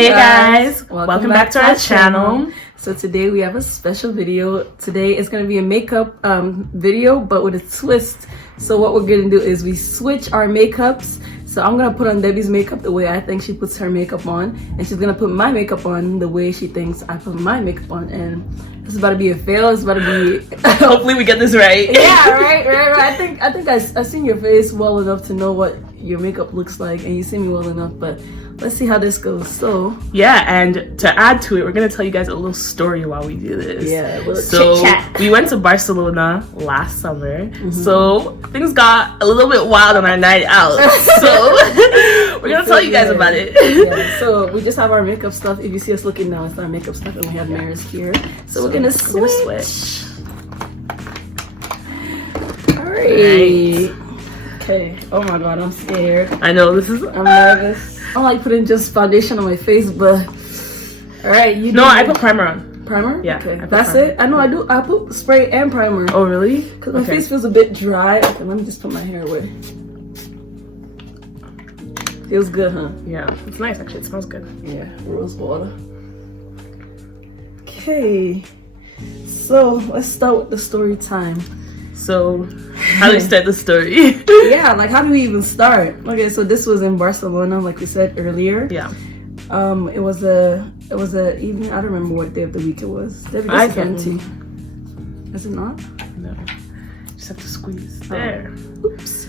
Hey guys, welcome back to our channel. So today we have a special video. Today is going to be a makeup video, but with a twist. So what we're going to do is we switch our makeups. So I'm going to put on Debbie's makeup the way I think she puts her makeup on, and she's going to put my makeup on the way she thinks I put my makeup on. And it's about to be a fail. It's about to be hopefully we get this right. Yeah, right. I think I've seen your face well enough to know what your makeup looks like, and you see me well enough, but let's see how this goes. So yeah, and to add to it, we're gonna tell you guys a little story while we do this. Yeah, so chit-chat. We went to Barcelona last summer, so things got a little bit wild on our night out. So we're gonna tell you guys about it. Yeah, so we just have our makeup stuff. If you see us looking now, it's our makeup stuff, and we have mirrors here. So we're gonna switch. All right. Okay. Oh my god, I'm scared. I know I'm nervous. I like putting just foundation on my face, but all right. I put primer on. Primer? Yeah. Okay. That's it. I know I do. I put spray and primer. Oh really? Because my face feels a bit dry. Okay, let me just put my hair away. Feels good, huh? Yeah. It's nice actually. It smells good. Yeah. Rose water. Okay. So let's start with the story time. So, how do we start the story? Yeah, like how do we even start? Okay, so this was in Barcelona, like we said earlier. Yeah. It was a evening. I don't remember what day of the week it was. I can't. Is it not? No. Just have to squeeze. There. Oops.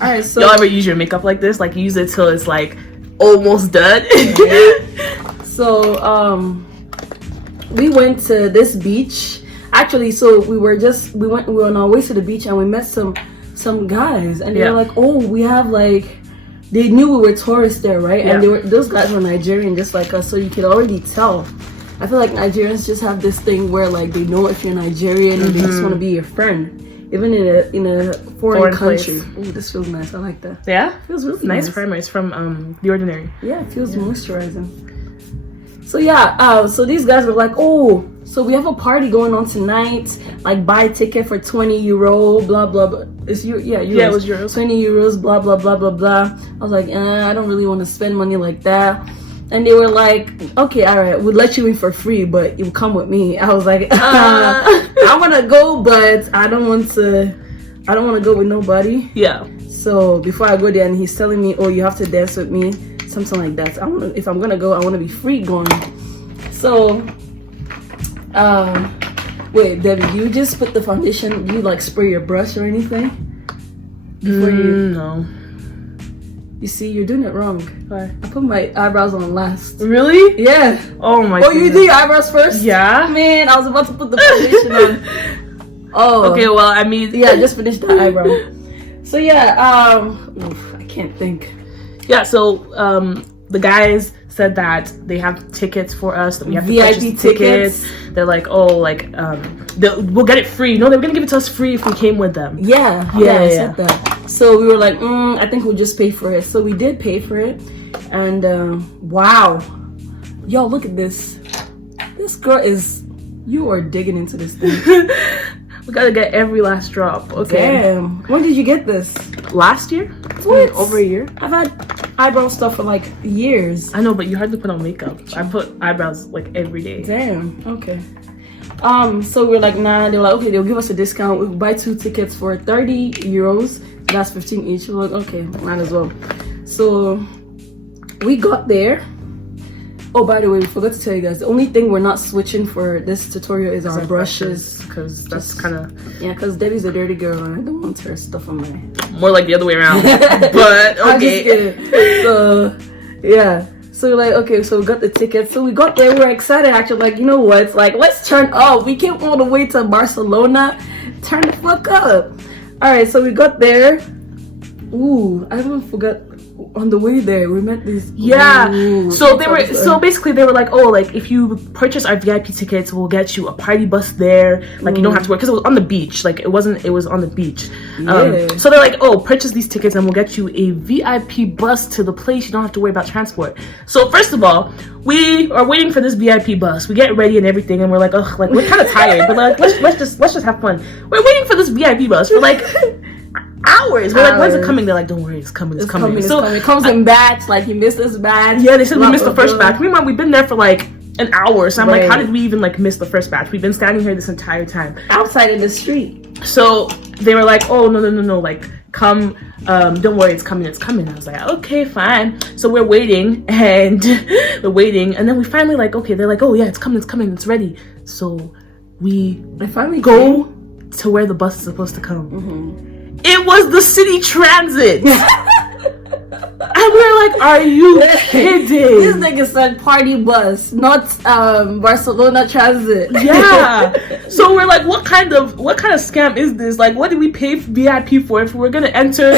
All right. So y'all ever use your makeup like this? Like use it till it's like almost done. So we went to this beach. Actually, so we were on our way to the beach, and we met some guys, and they were like, oh, we have like, they knew we were tourists there, right? And those guys were Nigerian just like us, so you could already tell. I feel like Nigerians just have this thing where like they know if you're Nigerian and they just want to be your friend, even in a foreign country. Oh, this feels nice. I like that. Yeah, it feels really nice. Primer. It's from The Ordinary. Yeah, it feels moisturizing. So yeah, so these guys were like, oh, so we have a party going on tonight, like buy a ticket for 20 euro, blah blah blah. It's euros. Yeah, it was euros. 20 euros, blah blah blah blah blah. I was like, I don't really want to spend money like that. And they were like, okay, all right, we'll let you in for free, but you come with me. I was like, I want to go, but I don't want to go with nobody. Yeah. So before I go there, and he's telling me, oh, you have to dance with me, something like that. So if I'm gonna go, I want to be free going. So wait, Debbie, do you just put the foundation? Do you like spray your brush or anything before no. You see, you're doing it wrong. Why? I put my eyebrows on last. Really? Yeah. Oh my. Oh, you do your eyebrows first? Yeah. Man, I was about to put the foundation on. Oh. Okay. Well, I mean. Yeah, just finished the eyebrow. So yeah, I can't think. Yeah. So the guys said that they have tickets for us, that we have to VIP tickets. They're like, oh, like we'll get it free. No, they were gonna give it to us free if we came with them. Yeah, I said that. So we were like, I think we'll just pay for it. So we did pay for it, and wow, yo, look at this. This girl you are digging into this thing. We gotta get every last drop. Okay. Damn. When did you get this? Last year? What? Over a year? I've had eyebrow stuff for like years. I know, but you hardly put on makeup. I put eyebrows like every day. Damn. Okay. So we're like, nah. They're like, okay, they'll give us a discount. We buy 2 tickets for 30 euros. That's 15 each. We're like, okay, might as well. So we got there. Oh, by the way, we forgot to tell you guys, the only thing we're not switching for this tutorial is our brushes. Because that's kind of... Yeah, because Debbie's a dirty girl and I don't want her stuff on my... More like the other way around. But, okay. So, yeah. So we're like, okay, so we got the tickets. So we got there, we were excited actually, like, you know what? It's like, let's turn up. We came all the way to Barcelona. Turn the fuck up. Alright, so we got there. Ooh, I even forgot. On the way there, we met these. Yeah. So they were. So basically, they were like, "Oh, like if you purchase our VIP tickets, we'll get you a party bus there. Like you don't have to work because it was on the beach. Like it wasn't. It was on the beach. So they're like, "Oh, purchase these tickets and we'll get you a VIP bus to the place. You don't have to worry about transport." So first of all, we are waiting for this VIP bus. We get ready and everything, and we're like, "Ugh, like we're kind of tired, but like let's just have fun." We're waiting for this VIP bus for like hours. We're like, when's it coming? They're like, don't worry, it's coming. So it comes in batch. Like, you missed this batch. Yeah, they said we missed the first batch. Meanwhile, we've been there for like an hour. So I'm like, how did we even like miss the first batch? We've been standing here this entire time. Outside in the street. So they were like, oh, no. Like, come, don't worry, it's coming. I was like, okay, fine. So we're waiting and and then we finally like, okay, they're like, oh yeah, it's coming, it's ready. So we finally go to where the bus is supposed to come. Mm-hmm. It was the city transit. And we're like, are you kidding? This nigga said party bus, not Barcelona transit. Yeah. So we're like, what kind of scam is this? Like, what did we pay VIP for if we're gonna enter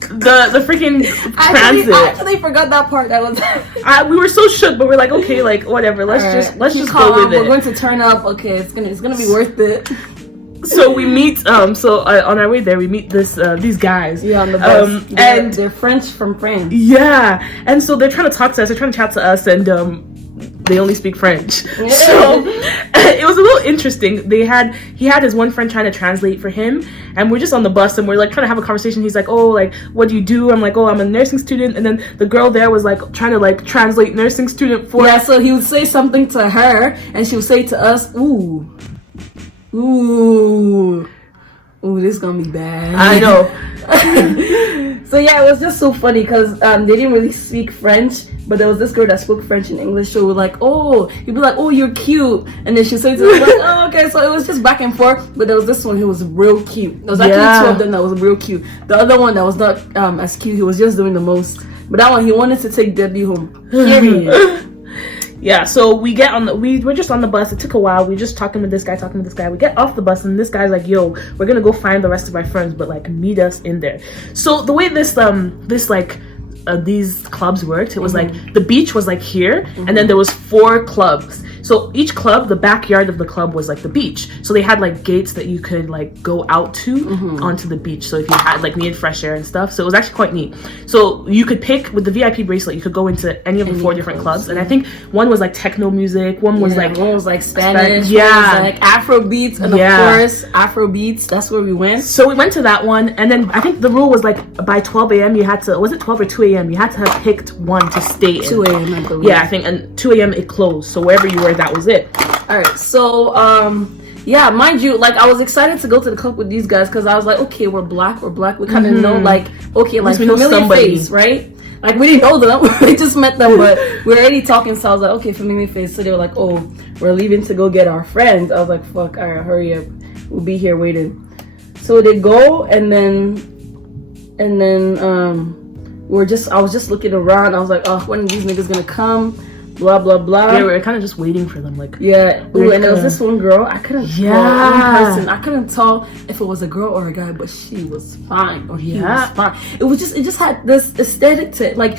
the freaking transit? I actually forgot that part. That was we were so shook, but we're like, okay, like whatever. Let's just go with it. We're going to turn up. Okay, it's gonna be worth it. So we meet on our way there we meet these guys on the bus. And they're French from France. Yeah, and so they're trying to talk to us, they're trying to chat to us, and they only speak French. Yeah. So it was a little interesting. He had his one friend trying to translate for him, and we're just on the bus and we're like trying to have a conversation. He's like, oh, like, what do you do? I'm like, oh, I'm a nursing student. And then the girl there was like trying to like translate nursing student for so he would say something to her and she would say to us, ooh, this is gonna be bad. I know. So yeah, it was just so funny because they didn't really speak French, but there was this girl that spoke French and English. So we're like, oh, you'd be like, oh, you're cute, and then she'd say to us, like, oh, okay. So it was just back and forth. But there was this one who was real cute. There was actually two of them that was real cute. The other one that was not as cute, he was just doing the most. But that one, he wanted to take Debbie home. Period. Yeah, so we get on we're just on the bus. It took a while. We're just talking with this guy. We get off the bus and this guy's like, yo, we're gonna go find the rest of our friends, but like meet us in there. So the way this these clubs worked, it was like the beach was like here, and then there was 4 clubs. So each club, the backyard of the club was like the beach. So they had like gates that you could like go out to onto the beach. So if you had like needed fresh air and stuff, so it was actually quite neat. So you could pick with the VIP bracelet, you could go into any of the 4 different clubs. And I think one was like techno music, one was like Spanish, yeah, one was like Afro beats, and of course Afro beats. That's where we went. So we went to that one, and then I think the rule was like by 12 a.m. you had to, was it 12 or 2 a.m. you had to have picked one to stay in. 2 a.m. I believe. Yeah, I think, and 2 a.m. it closed. So wherever you were, that was it. All right, so yeah, mind you, like I was excited to go to the club with these guys because I was like, okay, we're black, we kind of know, like, okay, like familiar face, right? Like we didn't know them, we just met them, but we were already talking. So I was like, okay, familiar face. So they were like, oh, we're leaving to go get our friends. I was like, fuck, all right, hurry up, we'll be here waiting. So they go, and then I was just looking around. I was like, oh, when are these niggas gonna come? Blah blah blah. Yeah, we were kind of just waiting for them, like. Yeah. Ooh, and there was this one girl. I couldn't tell in person. I couldn't tell if it was a girl or a guy, but she was fine. Or he was fine. It just had this aesthetic to it, like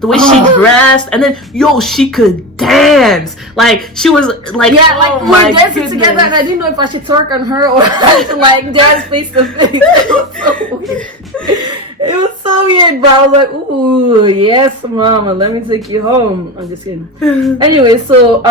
the way she dressed, and then she could dance. Like she was like, we were dancing together, and I didn't know if I should twerk on her or like dance face to face. It was so weird, but I was like, ooh, yes, mama, let me take you home. I'm just kidding. Anyway, so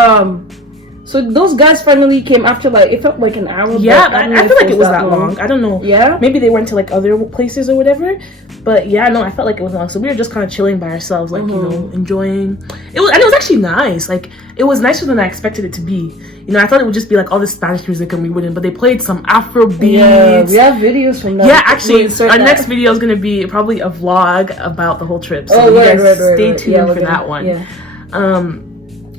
those guys finally came after, like, it felt like an hour. Yeah, I feel like it was that long. I don't know. Yeah? Maybe they went to, like, other places or whatever. But, yeah, no, I felt like it was long. So we were just kind of chilling by ourselves, like, you know, enjoying. It was actually nice. Like, it was nicer than I expected it to be. You know, I thought it would just be, like, all this Spanish music and we wouldn't. But they played some Afro beats. Yeah, we have videos from that. Yeah, actually, our next video is going to be probably a vlog about the whole trip. So stay tuned for that one. Yeah.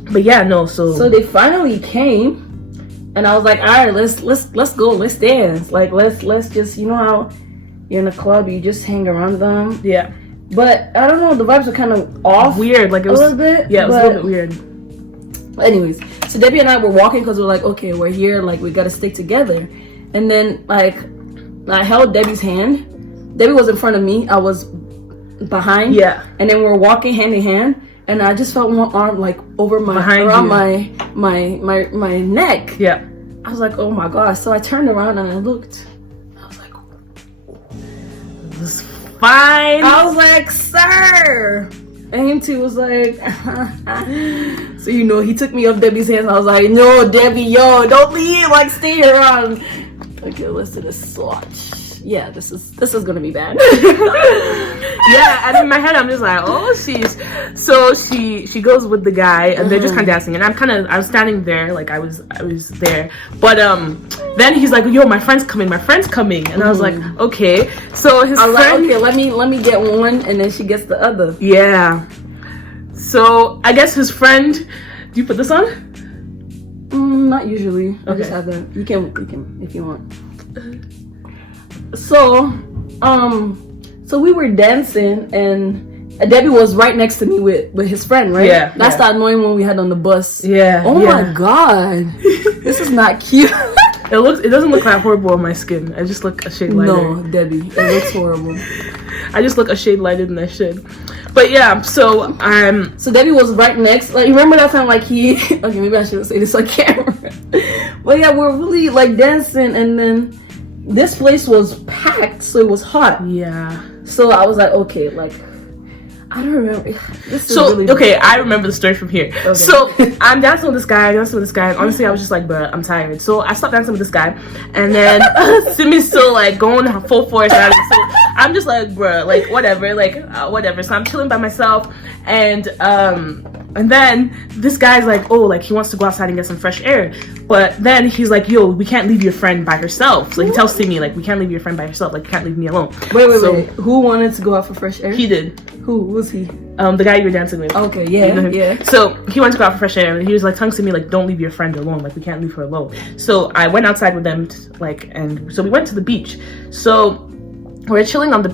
But yeah, no, so they finally came, and I was like, all right, let's go, let's dance, like let's just, you know how you're in a club, you just hang around them. Yeah. But I don't know, the vibes were kind of off. Weird, like it was a little bit. Yeah, it was a little bit weird. Anyways, so Debbie and I were walking because we're like, okay, we're here, like we gotta stick together. And then like I held Debbie's hand. Debbie was in front of me, I was behind. Yeah. And then we were walking hand in hand. And I just felt one arm like over around my neck. Yeah. I was like, oh my gosh. So I turned around and I looked. I was like, this is fine. I was like, sir. And him too was like, so you know, he took me off Debbie's hands. I was like, no, Debbie, yo, don't leave. Like, stay around. Like, yo, let's do this swatch. yeah, this is gonna be bad. Yeah, and in my head I'm just like, oh sheesh. So she goes with the guy, and they're just kind of dancing, and I'm standing there, like I was there, but then he's like, yo, my friend's coming, and I was like, okay. So his friend, like, okay, let me get one, and then she gets the other. Yeah. So I guess his friend, do you put this on? Not usually. Okay. I just have that. You can if you want. So we were dancing, and Debbie was right next to me with his friend, right? Yeah. That's the annoying one we had on the bus. Yeah. Oh my god, this is not cute. It doesn't look that horrible on my skin. I just look a shade lighter. No, Debbie, it looks horrible. I just look a shade lighter than I should. But yeah, so Debbie was right next. Like, remember that time, like okay, maybe I shouldn't say this on camera. But yeah, we're really like dancing, and then this place was packed, so it was hot. Yeah. So I was like, okay, like I don't remember. Okay, I remember the story from here. Okay. So I'm dancing with this guy, and honestly I was just like, bruh, I'm tired. So I stopped dancing with this guy, and then Simi's still like going full force at it. So I'm just like, bruh, like whatever. So I'm chilling by myself, and then this guy's like, oh, like he wants to go outside and get some fresh air. But then he's like, yo, we can't leave your friend by herself. So he tells Simi, like, we can't leave your friend by herself. Like, you can't leave me alone. Wait. Who wanted to go out for fresh air? He did. Who was he? The guy you were dancing with. Okay, yeah. So he wanted to go out for fresh air, and he was like telling Simi, like, don't leave your friend alone. Like, we can't leave her alone. So I went outside with them, and so we went to the beach. So we're chilling on the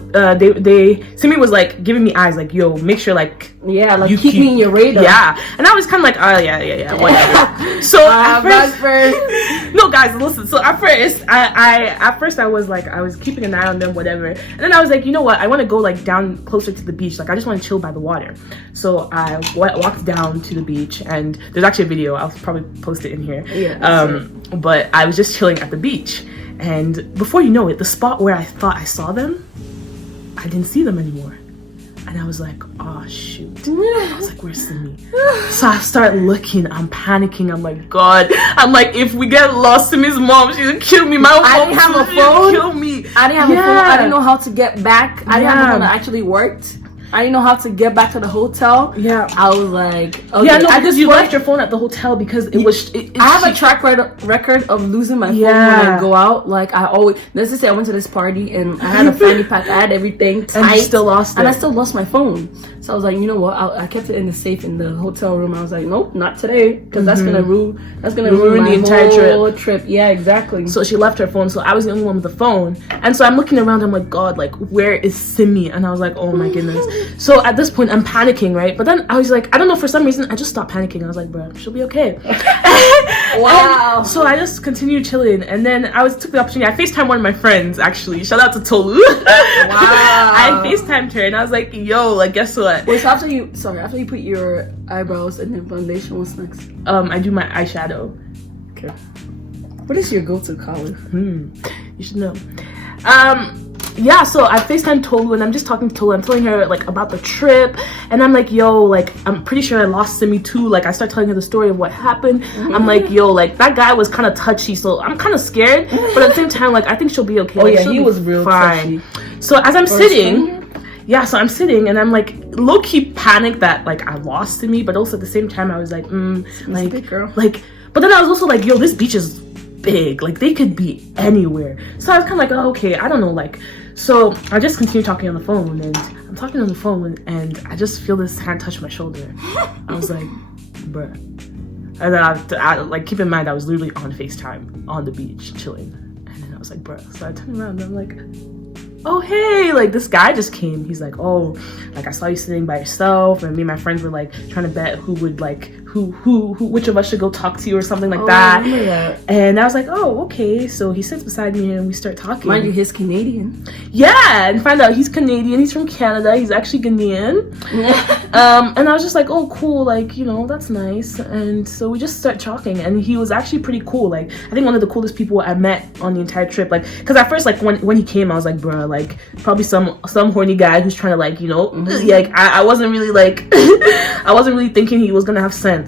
Simi was like giving me eyes, like, yo, make sure, like, like you keep me in your radar. Yeah. And I was kind of like, oh yeah, whatever. So no, guys, listen. So at first I was like, I was keeping an eye on them, whatever. And then I was like, you know what, I want to go like down closer to the beach. Like, I just want to chill by the water. So I walked down to the beach, and there's actually a video, I'll probably post it in here. Yeah. But I was just chilling at the beach, and before you know it, the spot where I thought I saw them, I didn't see them anymore. And I was like, oh shoot. I was like, where's Simi? So I start looking, I'm panicking, I'm like, God. I'm like, if we get lost, Simi's mom, she's gonna kill me. I didn't have a phone. Kill me. I didn't have a phone. I didn't know how to get back. I didn't have a phone that actually worked. I didn't know how to get back to the hotel. Yeah. I was like, okay. Yeah, no, because you left your phone at the hotel because it was... I have a track record of losing my phone when I go out. Like, I always... Let's just say I went to this party and I had a fanny pack. I had everything tight. And you still lost it. And I still lost my phone. So I was like, you know what? I kept it in the safe in the hotel room. I was like, nope, not today. Because that's going to ruin the entire trip. Yeah, exactly. So she left her phone. So I was the only one with the phone. And so I'm looking around. I'm like, God, like, where is Simi? And I was like, oh my goodness. So at this point, I'm panicking, right? But then I was like, I don't know, for some reason, I just stopped panicking. I was like, bro, she'll be okay. Wow. And so I just continued chilling. And then took the opportunity. I FaceTimed one of my friends, actually. Shout out to Tolu. Wow. I FaceTimed her, and I was like, yo, like, guess what? Wait, so after you put your eyebrows and then foundation, what's next? I do my eyeshadow. Okay. What is your go-to color? You should know. Yeah, so I FaceTimed Tolu, and I'm just talking to Tolu. I'm telling her, like, about the trip, and I'm like, yo, like, I'm pretty sure I lost Simi too. Like, I start telling her the story of what happened. I'm like, yo, like, that guy was kind of touchy, so I'm kind of scared, but at the same time, like, I think she'll be okay. Oh, like, yeah, he was real fine. Touchy. So as I'm sitting, I'm sitting, and I'm like, low-key panicked that, like, I lost Simi, but also at the same time, I was like, like, big girl. Like, but then I was also like, yo, this beach is big, like, they could be anywhere. So I was kind of like, oh, okay, I don't know, like. So I just continue talking on the phone, and I'm talking on the phone, and I just feel this hand touch my shoulder. I was like, bruh. And then I like, keep in mind, I was literally on FaceTime on the beach chilling, and then I was like, bruh. So I turned around, and I'm like, oh hey, like, this guy just came. He's like, oh, like, I saw you sitting by yourself, and me and my friends were like trying to bet who would, like, which of us should go talk to you or something like that. And I was like, oh, okay. So he sits beside me and we start talking. Mind you, he's Canadian. Yeah, and find out he's Canadian. He's from Canada. He's actually Ghanaian. And I was just like, oh, cool. Like, you know, that's nice. And so we just start talking, and he was actually pretty cool. Like, I think one of the coolest people I met on the entire trip. Like, because at first, like, when he came, I was like, bruh, like, probably some horny guy who's trying to, like, you know, like, I wasn't really, like, I wasn't really thinking he was gonna have sense.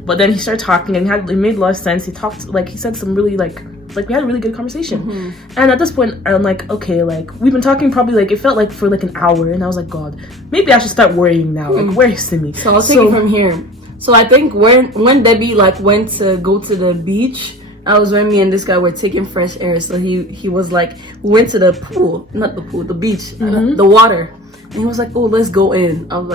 But then he started talking, and it made a lot of sense. He talked, like, he said some really, like Like we had a really good conversation. And at this point I'm like, okay, like we've been talking probably like it felt like for like an hour, and I was like, God, maybe I should start worrying now. Like where is Simi? So I'll take it from here. So I think when Debbie like went to go to the beach, I was when me and this guy were taking fresh air. So he was like, we went to the pool, not the pool, the beach, the water. And he was like, oh, let's go in. I was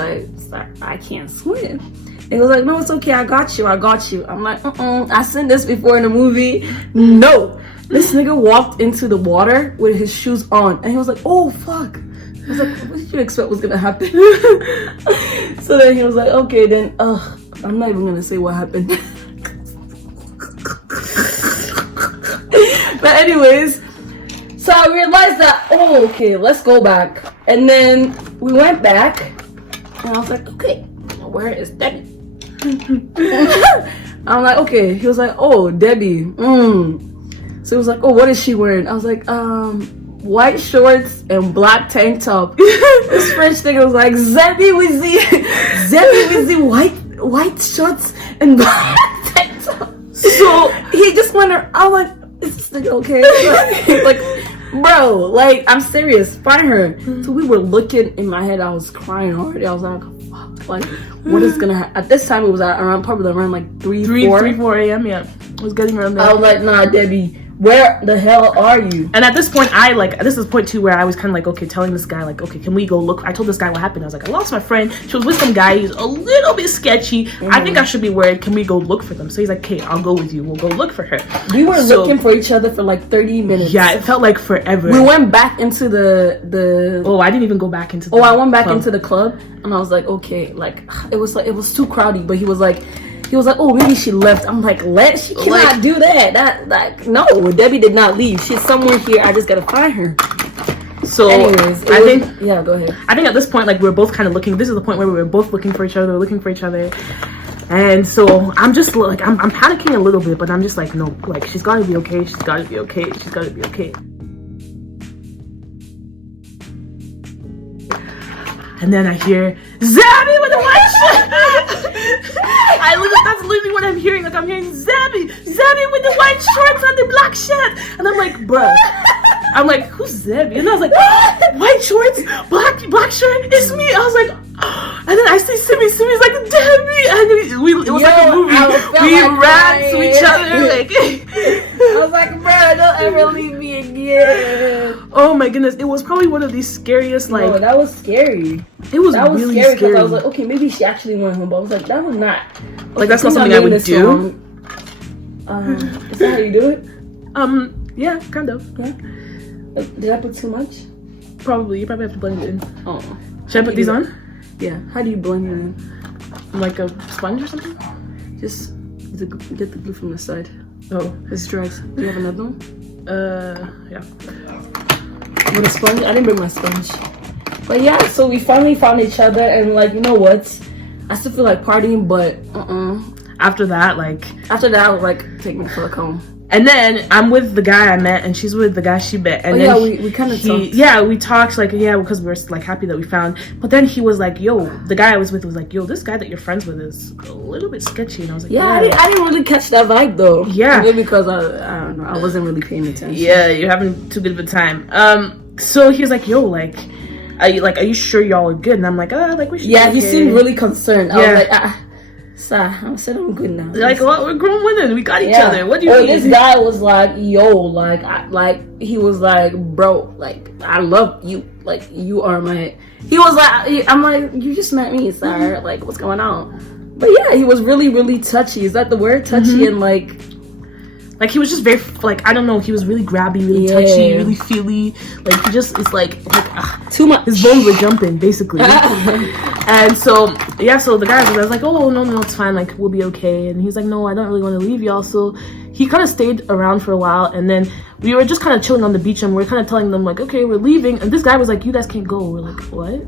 like, I can't swim. And he was like, no, it's okay, I got you. I'm like, I seen this before in a movie. No. This nigga walked into the water with his shoes on. And he was like, oh, fuck. I was like, what did you expect was gonna happen? So then he was like, okay, then, I'm not even gonna say what happened. But anyways, so I realized that, oh, okay, let's go back. And then we went back, and I was like, okay, where is Debbie? I'm like, okay. He was like, oh, Debbie. So he was like, oh, what is she wearing? I was like, white shorts and black tank top. This French nigga was like, Zebby with the white shorts and black tank top. So he just wondered, I was like, is this nigga okay? Like, bro, like, I'm serious, find her. So we were looking, in my head I was crying already. I was like, fuck, like, what is gonna happen? At this time it was probably around like 3, 4 a.m. Yeah, it was getting around there. I was like, nah, Debbie, where the hell are you? And at this point, this is point 2 where I was kind of like, okay, telling this guy, like, okay, can we go look? I told this guy what happened. I was like, I lost my friend. She was with some guy. He's a little bit sketchy. I think I should be worried. Can we go look for them? So he's like, okay, I'll go with you. We'll go look for her. We were looking for each other for like 30 minutes. Yeah, it felt like forever. We went back into the Oh, I didn't even go back into the I went back into the club, and I was like, okay, like, it was too crowded, but he was like, oh, maybe she left. I'm like, she cannot do that. Like, no, Debbie did not leave. She's somewhere here. I just gotta find her. So anyways, yeah, go ahead. I think at this point, like, we're both kind of looking. This is the point where we were both looking for each other. We're looking for each other. And so I'm just like, I'm panicking a little bit, but I'm just like, no, like, she's gotta be okay. She's gotta be okay. She's gotta be okay. And then I hear Zabby with the white shirt. That's literally what I'm hearing. Like, I'm hearing Zabby with the white shorts and the black shirt. And I'm like, bruh. I'm like, who's Zabby? And I was like, white shorts, black shirt, it's me. I was like, and then I see Simmy's like, Debbie. And it was like a movie. We ran to each other. Like, I was like, bruh, don't ever leave me again. Oh my goodness. It was probably one of these scariest, like. No, that was scary. It was really scary because I was like, okay, maybe she actually went home, but I was like, that was not. Like, that's not something I would do. Is that how you do it? Yeah, kind of. Yeah. Like, did I put too much? Probably. You probably have to blend it in. Oh. Should I put these on? Yeah. How do you blend it in? Like a sponge or something? Just get the glue from the side. Oh. It's dry. Do you have another one? Yeah. With a sponge? I didn't bring my sponge. But yeah, so we finally found each other, and like, you know what? I still feel like partying, but After that, I was like, take me for a home. And then I'm with the guy I met, and she's with the guy she met. And we kind of talked. Yeah, we talked, like, yeah, because we were like happy that we found. But then he was like, yo, the guy I was with was like, yo, this guy that you're friends with is a little bit sketchy. And I was like, yeah. I didn't really catch that vibe though. Yeah. Maybe because I don't know, I wasn't really paying attention. Yeah, you're having too good of a time. So he was like, yo, like, are you sure y'all are good? And I'm like, we should. Yeah, he seemed really concerned. I was like, I said I'm good now. Like, well, we're grown women. We got each other. What do you mean? This guy was like, yo, he was like, bro, like, I love you. Like, you are my. He was like, I'm like, you just met me, sir. Like, what's going on? But yeah, he was really, really touchy. Is that the word? Touchy and like. Like, he was just very, like, I don't know, he was really grabby, really touchy, really feely. Like, he just is like too much. His bones were jumping, basically. And so, yeah, so the guy was like, oh, no, it's fine, like, we'll be okay. And he's like, no, I don't really want to leave y'all. So he kind of stayed around for a while, and then we were just kind of chilling on the beach, and we are kind of telling them, like, okay, we're leaving. And this guy was like, you guys can't go. We're like, what?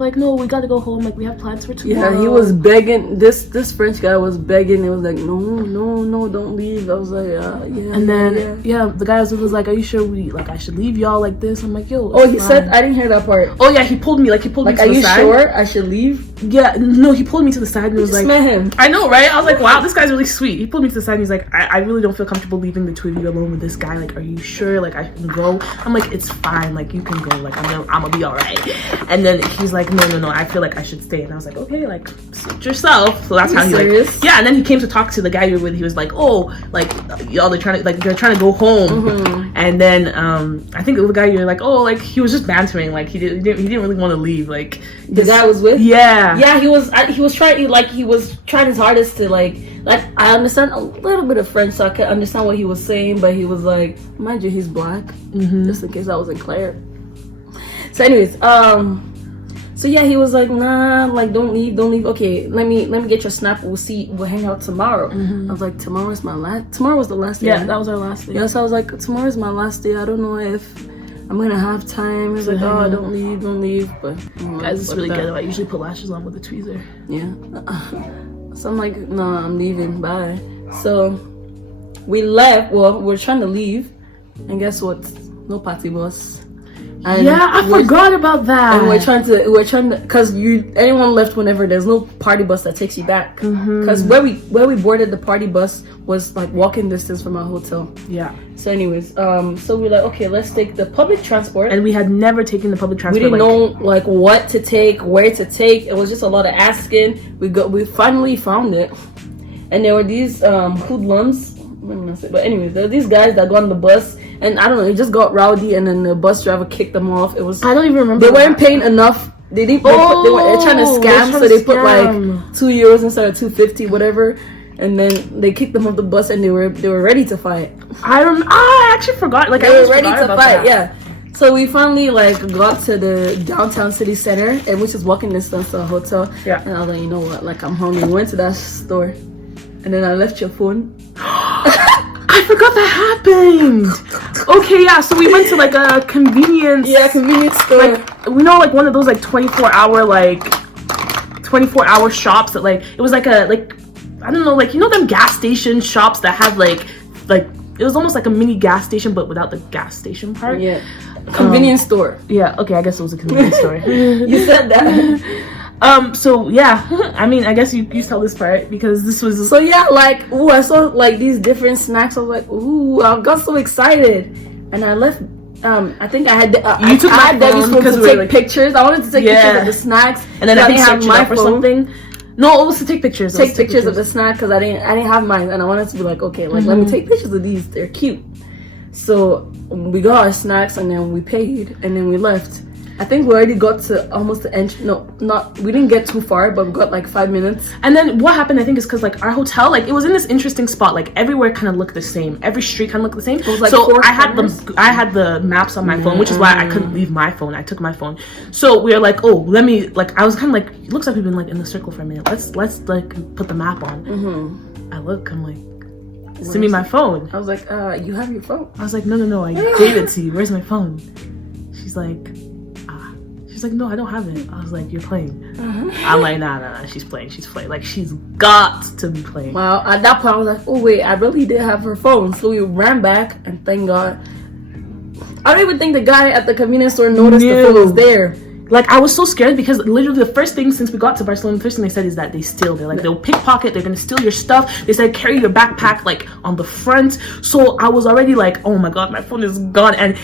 like, no, we gotta go home. Like, we have plans for tomorrow. Yeah, he was begging. This French guy was begging. It was like, no, don't leave. I was like, yeah. And then the guy was like, are you sure I should leave y'all like this? I'm like, yo. Oh, he said, I didn't hear that part. Oh yeah, he pulled me to the side. Are you sure I should leave? Yeah, no, he pulled me to the side and was like, met him. I know, right? I was like, wow, this guy's really sweet. He pulled me to the side and he's like, I really don't feel comfortable leaving the two of you alone with this guy. Like, are you sure? Like, I can go? I'm like, it's fine. Like, you can go. Like, I'm gonna be all right. And then he's like, no, I feel like I should stay. And I was like, okay, like, suit yourself. So that's how he like, yeah. And then he came to talk to the guy you were with. He was like, oh, like, y'all, they're trying to go home. And then I think the guy you're like, oh, like, he was just bantering. Like, he didn't really want to leave. Like, the guy I was with. Yeah, he was trying his hardest to like I understand a little bit of French, so I could understand what he was saying, but he was like, mind you, he's black, just in case I wasn't clear. So anyways, so yeah, he was like, nah, like, don't leave. Okay, let me get your snap. We'll hang out tomorrow. I was like, tomorrow was the last day. Yeah, that was our last day. Yeah, so I was like, tomorrow's my last day. I don't know if I'm gonna have time. He's like, oh, don't leave. But guys, it's really good. I usually put lashes on with a tweezer. Yeah. So I'm like, no, I'm leaving. Bye. So we left. Well, we're trying to leave, and guess what? No party bus. And yeah, I forgot about that. And we're trying to, because anyone left whenever there's no party bus that takes you back. Because where we boarded the party bus was like walking distance from our hotel. Yeah. So anyways, so we're like, okay, let's take the public transport. And we had never taken the public transport. We didn't know like what to take, where to take. It was just a lot of asking. We finally found it, and there were these hoodlums. But anyways, there were these guys that got on the bus, and I don't know, it just got rowdy, and then the bus driver kicked them off. It was, I don't even remember. They weren't paying enough. They were trying to scam, so they put like €2 instead of $2.50, whatever. And then they kicked them off the bus, and they were ready to fight. I actually forgot. Like, they were ready to fight. Yeah. So we finally like got to the downtown city center, and which is walking distance to a hotel. Yeah. And I was like, you know what? Like, I'm hungry. We went to that store, and then I left your phone. I forgot that happened. Okay, yeah. So we went to like a convenience store. Like, we know, like one of those like 24-hour shops that like it was like a I don't know, like, you know them gas station shops that have like it was almost like a mini gas station but without the gas station part. Yeah. Convenience store. Yeah. Okay, I guess it was a convenience store. You said that. So yeah, I mean, I guess you tell this part because this was so yeah, like, ooh, I saw like these different snacks. I was like, ooh, I got so excited, and I left. I think I had you took my phone because to take pictures. I wanted to take pictures of the snacks, and then I didn't have my phone or something. No, it was to take pictures. Take pictures of the snack because I didn't have mine, and I wanted to be like, okay, like let me take pictures of these. They're cute. So we got our snacks, and then we paid, and then we left. I think we already got to almost the end. We didn't get too far, but we got like 5 minutes. And then what happened, I think, is because like our hotel, like it was in this interesting spot. Like everywhere kind of looked the same. Every street kind of looked the same. It was like so I had the maps on my phone, which is why I couldn't leave my phone. I took my phone. So we were like, oh, let me like. I was kind of like, it looks like we've been like in the circle for a minute. Let's like put the map on. I look. I'm like, send me my phone. I was like, you have your phone? I was like, no, I gave it to you. Where's my phone? She's like, no, I don't have it. I was like, you're playing. I'm like, nah, she's playing. Like, she's got to be playing. Well, at that point, I was like, oh, wait, I really did have her phone. So we ran back, and thank God. I don't even think the guy at the convenience store noticed the phone was there. Like, I was so scared because literally the first thing since we got to Barcelona, the first thing they said is that they're like, they'll pickpocket, they're gonna steal your stuff. They said, carry your backpack, like, on the front. So I was already like, oh my God, my phone is gone. And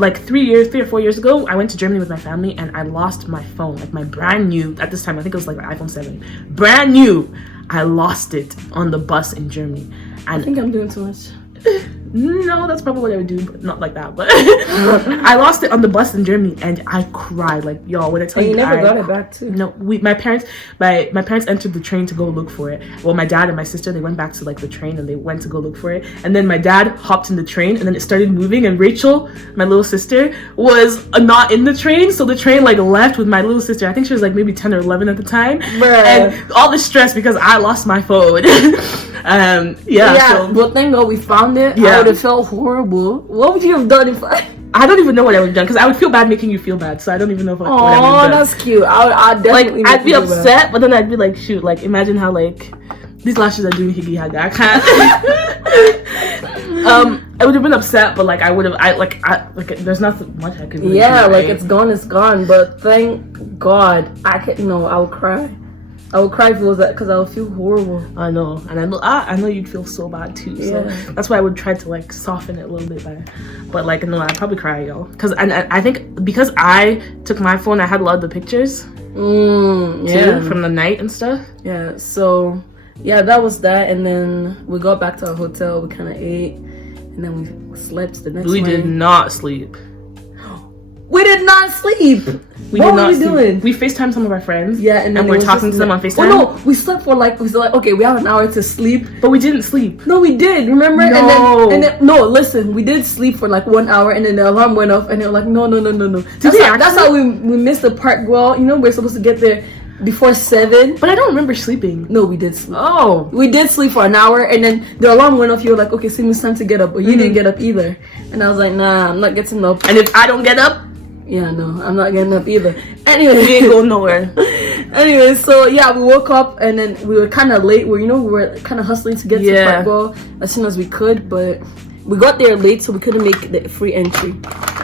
like 3 or 4 years ago, I went to Germany with my family and I lost my phone, like my brand new, at this time I think it was like the iPhone 7, brand new. I lost it on the bus in Germany. And I think I'm doing too much. No, that's probably what I would do, but not like that. But I lost it on the bus in Germany, and I cried. Like, y'all, when I tell you, you never got it back too. No, my parents entered the train to go look for it. Well, my dad and my sister, they went back to like the train and they went to go look for it. And then my dad hopped in the train, and then it started moving. And Rachel, my little sister, was not in the train, so the train like left with my little sister. I think she was like maybe 10 or 11 at the time. Bruh. And all the stress because I lost my phone. So, but thank God we found it. Yeah. I would have felt horrible. What would you have done if I I don't even know what I would have done because I would feel bad making you feel bad. So I don't even know if what I would have done. That's cute. I'd definitely like I'd be upset, but then I'd be like, shoot, like imagine how like these lashes are doing higgy haga. I can't. I would have been upset, but like I would have. There's nothing much I can. Really do, like right? it's gone. But thank God, I would cry. I would cry if it was that because I would feel horrible. I know, and I know you'd feel so bad too. So that's why I would try to like soften it a little bit better. But like no, I'd probably cry, yo. Because I think because I took my phone, I had a lot of the pictures too from the night and stuff. Yeah. So that was that, and then we got back to our hotel. We kind of ate, and then we slept the next. We did not sleep. We did not sleep. What were we doing? We FaceTimed some of our friends. Yeah, and we're talking to them on FaceTime. Oh no, we slept for like okay, we have an hour to sleep, but we didn't sleep. No, we did. Remember? No. And then no, listen, we did sleep for like 1 hour, and then the alarm went off, and they were like, no. That's how we missed the park. Well, we're supposed to get there before 7. But I don't remember sleeping. No, we did sleep. Oh, we did sleep for an hour, and then the alarm went off. You were like, okay, Simi, it's time to get up, but you didn't get up either. And I was like, nah, I'm not getting up. And if I don't get up. Yeah, no, I'm not getting up either. Anyway, we ain't going nowhere. Anyway, so we woke up and then we were kind of late. We were kind of hustling to get to Park Ball as soon as we could, but we got there late, so we couldn't make the free entry.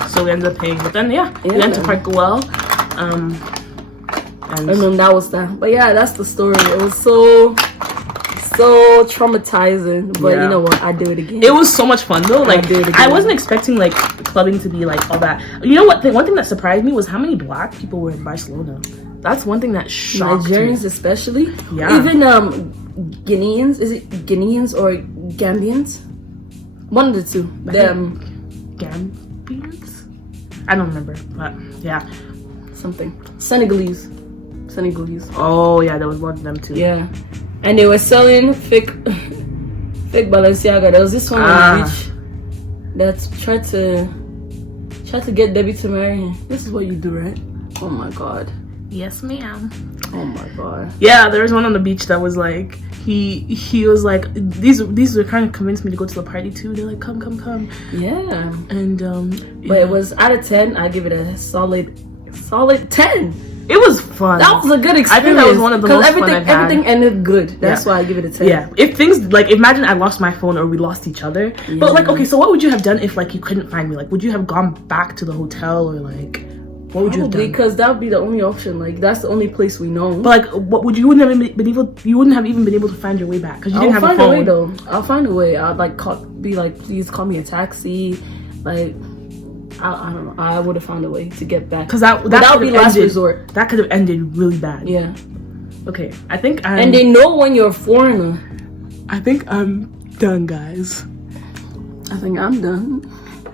So we ended up paying. But then we went to Park Ball. And then that was that. But yeah, that's the story. It was so traumatizing, but you know what, I'd do it again. It was so much fun though. Like I wasn't expecting like clubbing to be like all that. You know what, one thing that surprised me was how many black people were in Barcelona. That's one thing that shocked Nigerians me. especially. Even Guineans. Is it Guineans or Gambians? One of the two. Them Gambians? I don't remember, but yeah, something. Senegalese. Oh yeah, there was one of them too. Yeah. And they were selling fake Balenciaga. There was this one on the beach that tried to get Debbie to marry him. This is what you do, right? Oh my God. Yes, ma'am. Oh my God. Yeah, there was one on the beach that was like he was like these were kind of convinced me to go to the party too. They're like come. Yeah. And but it was out of 10. I give it a solid 10. It was fun. That was a good experience. I think that was one of the most fun I've had. Everything ended good. That's why I give it a 10. Yeah. If things like imagine I lost my phone or we lost each other. Yeah. But like okay, so what would you have done if like you couldn't find me? Like would you have gone back to the hotel or like what would you have done? Because that would be the only option. Like that's the only place we know. But like what would you wouldn't have even been able to find your way back because you didn't have a phone. I'll find a way though. I'll find a way. I'd like be like please call me a taxi. Like I don't know. I would have found a way to get back. Because that would be last resort. That could have ended really bad. Yeah. Okay. I think and they know when you're a foreigner. I think I'm done, guys. I think I'm done.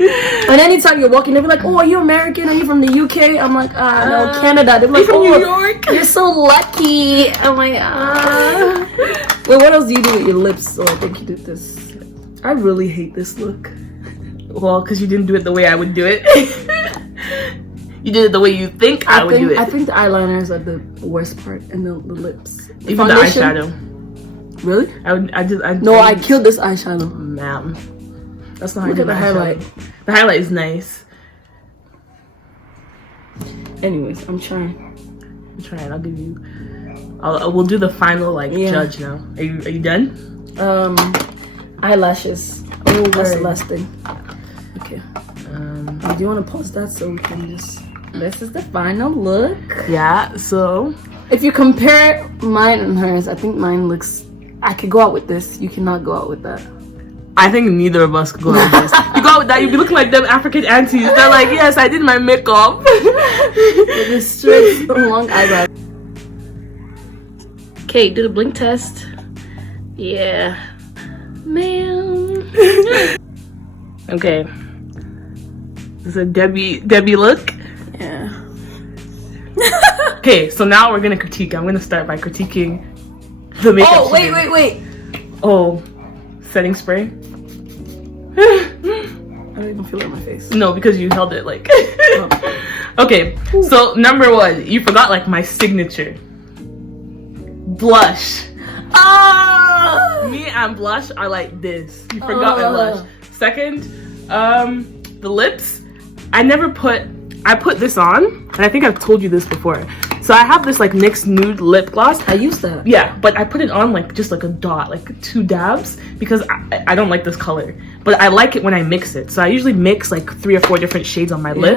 And anytime you're walking, they'll be like, "Oh, are you American? Are you from the UK?" I'm like, no, Canada. They're like, from New York. You're so lucky. I'm like, Wait, what else do you do with your lips? So I think you did this. I really hate this look. Well, because you didn't do it the way I would do it. You did it the way you think I would do it. I think the eyeliners are the worst part, and the lips. Even the eyeshadow. Really? I killed this eyeshadow. Ma'am. That's not. Look at the highlight. The highlight is nice. Anyways, I'm trying. I'll give you. We'll do the final judge now. Are you done? Eyelashes. Oh, that's the last thing. Okay. Do you want to pause that so we can just... This is the final look. Yeah, so... If you compare mine and hers, I think mine looks... I could go out with this. You cannot go out with that. I think neither of us could go out with this. You go out with that, you'd be looking like them African aunties. They're like, yes, I did my makeup. With the straight, long eyebrows. Okay, do the blink test. Yeah. Ma'am. Okay. This is a Debbie look. Yeah. Okay, so now we're gonna critique. I'm gonna start by critiquing the makeup. Oh, wait. Oh, setting spray. I don't even feel it on my face. No, because you held it like. Oh. Okay, so number 1, you forgot like my signature. Blush. Me and blush are like this. You forgot my blush. Second, the lips. I put this on, and I think I've told you this before. So I have this like NYX nude lip gloss. I use that. Yeah, but I put it on like just like a dot, like 2 dabs, because I don't like this color. But I like it when I mix it. So I usually mix like 3 or 4 different shades on my lip,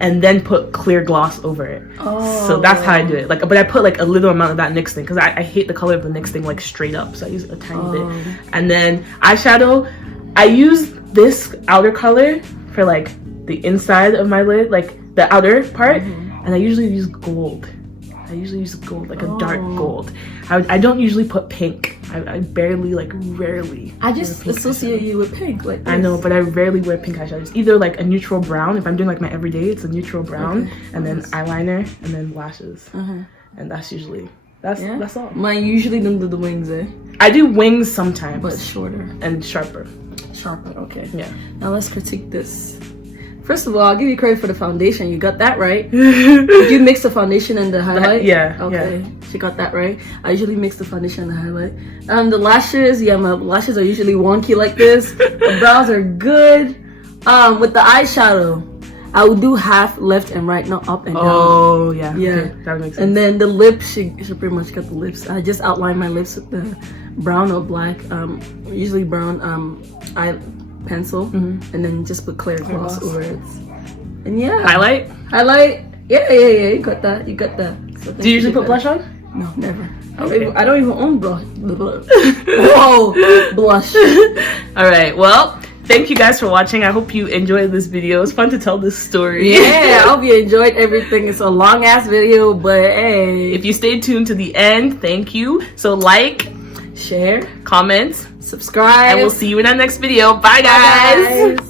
and then put clear gloss over it. Oh. So that's how I do it. Like, but I put like a little amount of that NYX thing because I hate the color of the NYX thing like straight up. So I use a tiny bit. And then eyeshadow, I use this outer color for like the inside of my lid, like the outer part, and I usually use gold. I usually use gold, like a dark gold. I don't usually put pink. I barely, like rarely. I just associate you with pink. Like this. I know, but I rarely wear pink eyeshadows. Either like a neutral brown. If I'm doing like my everyday, it's a neutral brown, and then eyeliner, and then lashes, and that's usually that's all. Mine usually don't do the wings, eh? I do wings sometimes, but shorter and sharper. Sharper, okay. Yeah. Now let's critique this. First of all, I'll give you credit for the foundation. You got that right. Did you mix the foundation and the highlight? Yeah. Okay. Yeah. She got that right. I usually mix the foundation and the highlight. The lashes, my lashes are usually wonky like this. The brows are good. With the eyeshadow, I would do half left and right, not up and down. Oh, yeah. Yeah. Okay, that makes sense. And then the lips, she pretty much got the lips. I just outline my lips with the brown or black, usually brown eye pencil, and then just put clear gloss over it. And yeah. Highlight? Yeah, you got that. So do you usually put blush on? No, never. Okay. I don't even own blush. Whoa, blush. All right, well, thank you guys for watching. I hope you enjoyed this video. It's fun to tell this story. Yeah, I hope you enjoyed everything. It's a long ass video, but hey. If you stayed tuned to the end, thank you. So like, share, comment, subscribe, and we'll see you in our next video. Bye guys.